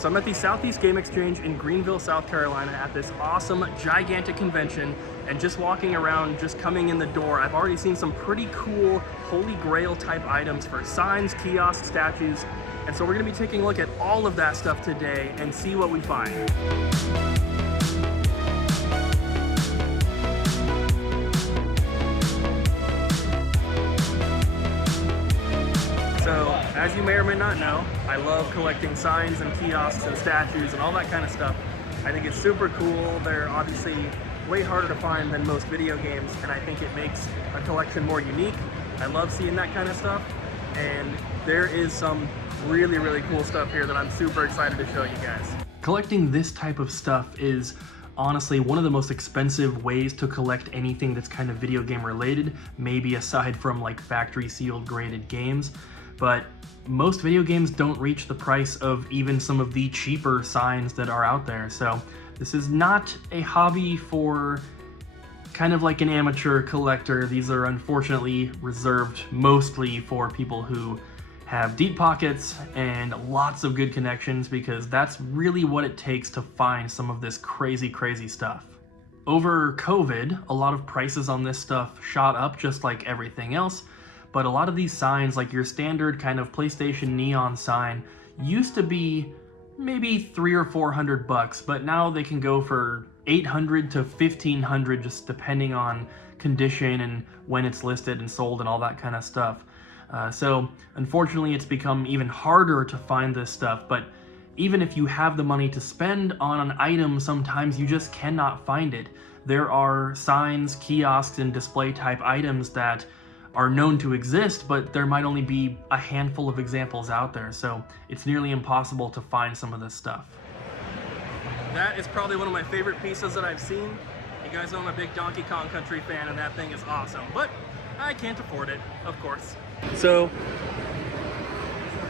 So I'm at the Southeast Game Exchange in Greenville, South Carolina at this awesome, gigantic convention, and just walking around, just coming in the door, I've already seen some pretty cool Holy Grail type items for signs, kiosks, statues, and so we're gonna be taking a look at all of that stuff today and see what we find. So, as you may or may not know, I love collecting signs and kiosks and statues and all that kind of stuff. I think it's super cool. They're obviously way harder to find than most video games, and I think it makes a collection more unique. I love seeing that kind of stuff, and there is some really, really cool stuff here that I'm super excited to show you guys. Collecting this type of stuff is honestly one of the most expensive ways to collect anything that's kind of video game related, maybe aside from like factory sealed graded games. But most video games don't reach the price of even some of the cheaper signs that are out there. So this is not a hobby for kind of like an amateur collector. These are unfortunately reserved mostly for people who have deep pockets and lots of good connections, because that's really what it takes to find some of this crazy, crazy stuff. Over COVID, a lot of prices on this stuff shot up just like everything else. But a lot of these signs, like your standard kind of PlayStation neon sign, used to be maybe $300 or $400, but now they can go for $800 to $1,500, just depending on condition and when it's listed and sold and all that kind of stuff. So unfortunately, it's become even harder to find this stuff. But even if you have the money to spend on an item, sometimes you just cannot find it. There are signs, kiosks, and display type items that are known to exist, but there might only be a handful of examples out there, so it's nearly impossible to find some of this stuff. That is probably one of my favorite pieces that I've seen. You guys know I'm a big Donkey Kong Country fan, and that thing is awesome, but I can't afford it, of course. So,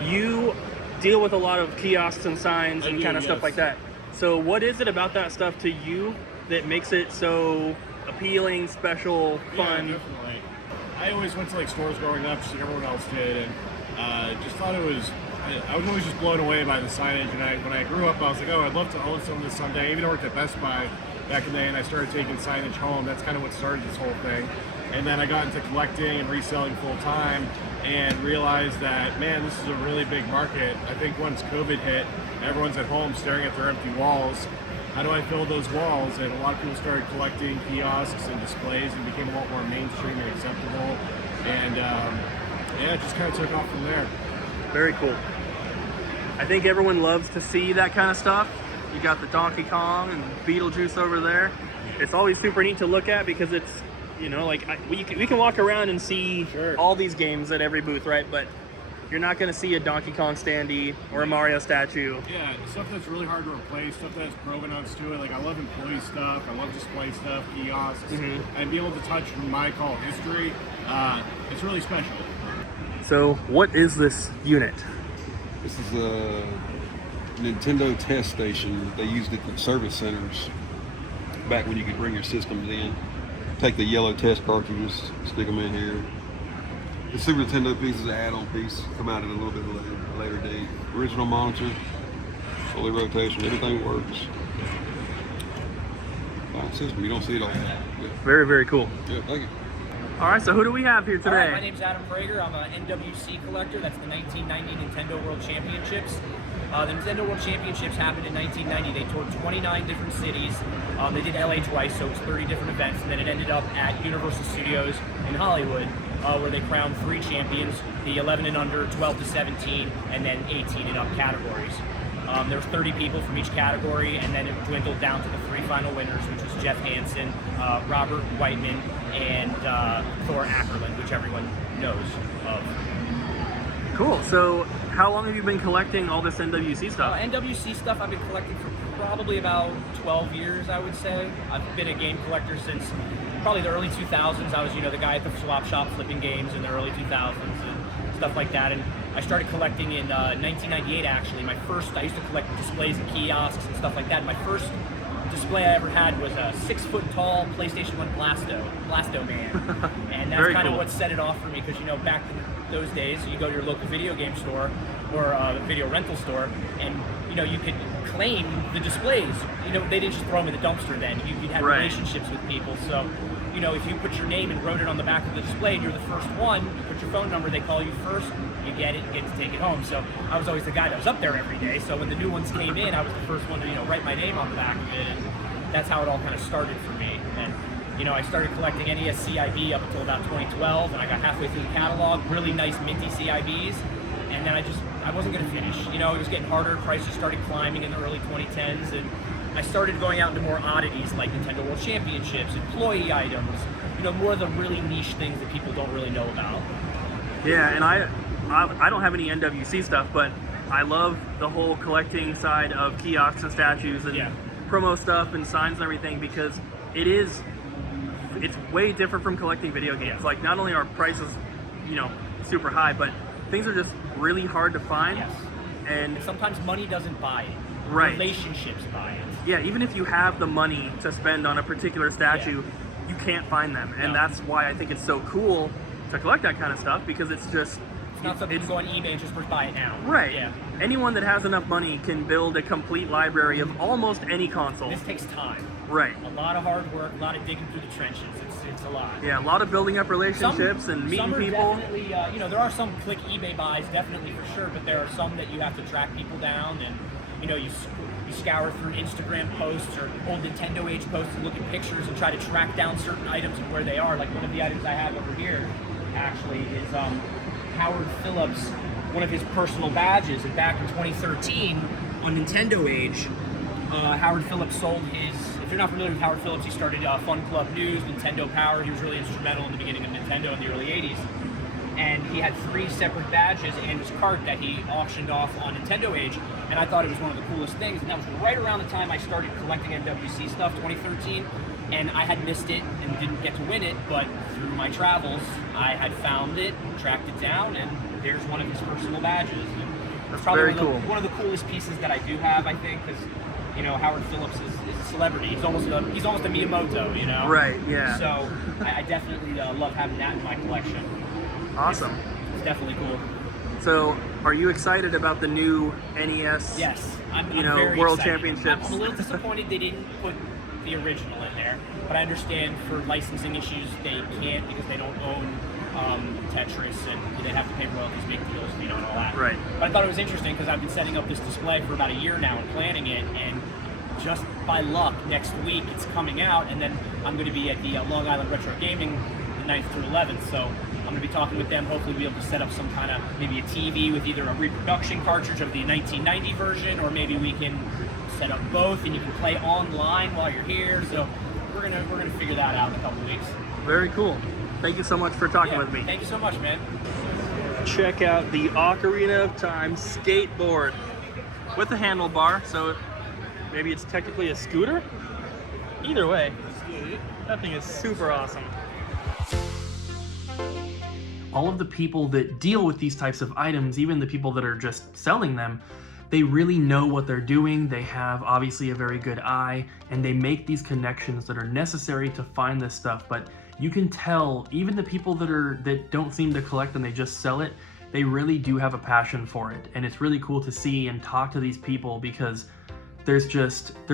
you deal with a lot of kiosks and signs and kind of stuff like that. So what is it about that stuff to you that makes it so appealing, special, fun? Yeah, definitely. I always went to like stores growing up, just like everyone else did, and just thought it was. I was always just blown away by the signage. And when I grew up, I was like, oh, I'd love to own some of this someday. I even worked at Best Buy back in the day, and I started taking signage home. That's kind of what started this whole thing. And then I got into collecting and reselling full time, and realized that, man, this is a really big market. I think once COVID hit, everyone's at home staring at their empty walls. How do I fill those walls? And a lot of people started collecting kiosks and displays and became a lot more mainstream and acceptable. And yeah, it just kind of took off from there. Very cool. I think everyone loves to see that kind of stuff. You got the Donkey Kong and Beetlejuice over there. It's always super neat to look at because it's, you know, like we can walk around and see all these games at every booth, right? But you're not going to see a Donkey Kong standee or a Mario statue. Yeah, stuff that's really hard to replace, stuff that has provenance to it. Like, I love employee stuff, I love display stuff, kiosks, and be able to touch my call history. It's really special. So, what is this unit? This is a Nintendo test station. They used it at service centers back when you could bring your systems in. Take the yellow test cartridges, stick them in here. The Super Nintendo piece is an add-on piece, come out at a little bit later date. Original monitor, fully rotation, everything works. Fine system, you don't see it all. Yeah. Very, very cool. Yeah, thank you. All right, so who do we have here today? All right, my name's Adam Prager. I'm an NWC collector. That's the 1990 Nintendo World Championships. The Nintendo World Championships happened in 1990. They toured 29 different cities. They did LA twice, so it was 30 different events, and then it ended up at Universal Studios in Hollywood, where they crowned 3 champions, the 11 and under, 12 to 17, and then 18 and up categories. There was 30 people from each category, and then it dwindled down to the 3 final winners, which was Jeff Hansen, Robert Whiteman, and Thor Ackerland, which everyone knows of. Cool. So how long have you been collecting all this NWC stuff? NWC stuff I've been collecting for probably about 12 years, I would say. I've been a game collector since probably the early 2000s. I was, you know, the guy at the swap shop flipping games in the early 2000s and stuff like that. And I started collecting in 1998, actually. I used to collect displays and kiosks and stuff like that. My first display I ever had was a 6-foot-tall PlayStation 1 Blasto Man. And that's kind of what set it off for me, because, you know, back in those days, you go to your local video game store or a video rental store, and, you you could claim the displays. They didn't just throw them in the dumpster then. You'd have relationships with people. So, if you put your name and wrote it on the back of the display and you're the first one, you put your phone number, they call you first, you get it, you get to take it home. So I was always the guy that was up there every day. So when the new ones came in, I was the first one to, write my name on the back of it. And that's how it all kind of started for me. And, I started collecting NES CIB up until about 2012, and I got halfway through the catalog, really nice minty CIBs. And then I wasn't going to finish. It was getting harder. Prices started climbing in the early 2010s, and I started going out into more oddities like Nintendo World Championships, employee items, more of the really niche things that people don't really know about. Yeah, and I don't have any NWC stuff, but I love the whole collecting side of kiosks and statues and promo stuff and signs and everything, because it's way different from collecting video games. Like, not only are prices, super high, but things are just really hard to find. Yes. And sometimes money doesn't buy it. Right. Relationships buy it. Yeah, even if you have the money to spend on a particular statue, you can't find them. And that's why I think it's so cool to collect that kind of stuff, because it's just... It's not something you go on eBay and just buy it now. Right. Yeah. Anyone that has enough money can build a complete library of almost any console. This takes time. Right. A lot of hard work, a lot of digging through the trenches. It's a lot. Yeah, a lot of building up relationships and meeting some are people. Definitely, there are some quick eBay buys, definitely for sure, but there are some that you have to track people down, and you scour through Instagram posts or old Nintendo Age posts and look at pictures and try to track down certain items and where they are. Like, one of the items I have over here actually is Howard Phillips, one of his personal badges, and back in 2013 on Nintendo Age, Howard Phillips sold his... If you're not familiar with Howard Phillips, he started Fun Club News, Nintendo Power. He was really instrumental in the beginning of Nintendo in the early 80s. And he had 3 separate badges and his cart that he auctioned off on Nintendo Age. And I thought it was one of the coolest things. And that was right around the time I started collecting NWC stuff, 2013. And I had missed it and didn't get to win it, but through my travels, I had found it, tracked it down, and there's one of his personal badges. And that's probably very cool. One of the coolest pieces that I do have, I think, because Howard Phillips is a celebrity. He's almost a Miyamoto, Right. Yeah. So I definitely love having that in my collection. Awesome. It's definitely cool. So, are you excited about the new NES? Yes, I'm very World excited. Championships. I'm a little disappointed they didn't put the original in there, but I understand for licensing issues they can't, because they don't own Tetris and they have to pay royalties, make deals, and all that. Right. But I thought it was interesting because I've been setting up this display for about a year now and planning it, and just by luck, next week it's coming out, and then I'm going to be at the Long Island Retro Gaming the 9th through 11th, so I'm going to be talking with them, hopefully be able to set up some kind of, maybe a TV with either a reproduction cartridge of the 1990 version, or maybe we can set up both and you can play online while you're here. So we're gonna figure that out in a couple weeks. Very cool. Thank you so much for talking with me. Thank you so much, man. Check out the Ocarina of Time skateboard with a handlebar, so maybe it's technically a scooter? Either way, that thing is super awesome. All of the people that deal with these types of items, even the people that are just selling them, they really know what they're doing. They have obviously a very good eye, and they make these connections that are necessary to find this stuff. But you can tell, even the people that don't seem to collect and they just sell it, they really do have a passion for it. And it's really cool to see and talk to these people, because there's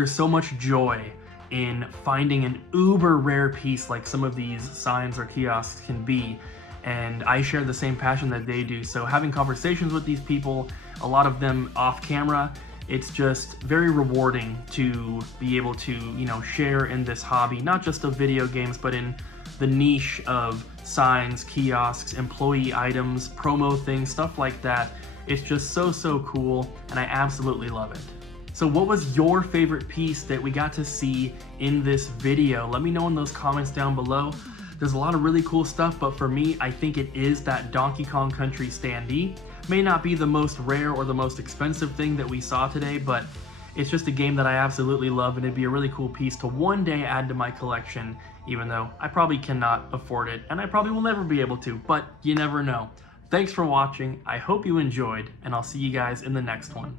so much joy in finding an uber rare piece like some of these signs or kiosks can be. And I share the same passion that they do. So having conversations with these people, a lot of them off camera, it's just very rewarding to be able to, share in this hobby, not just of video games, but in the niche of signs, kiosks, employee items, promo things, stuff like that. It's just so cool, and I absolutely love it. So what was your favorite piece that we got to see in this video? Let me know in those comments down below. There's a lot of really cool stuff, but for me, I think it is that Donkey Kong Country standee. May not be the most rare or the most expensive thing that we saw today, but it's just a game that I absolutely love, and it'd be a really cool piece to one day add to my collection, even though I probably cannot afford it, and I probably will never be able to, but you never know. Thanks for watching. I hope you enjoyed, and I'll see you guys in the next one.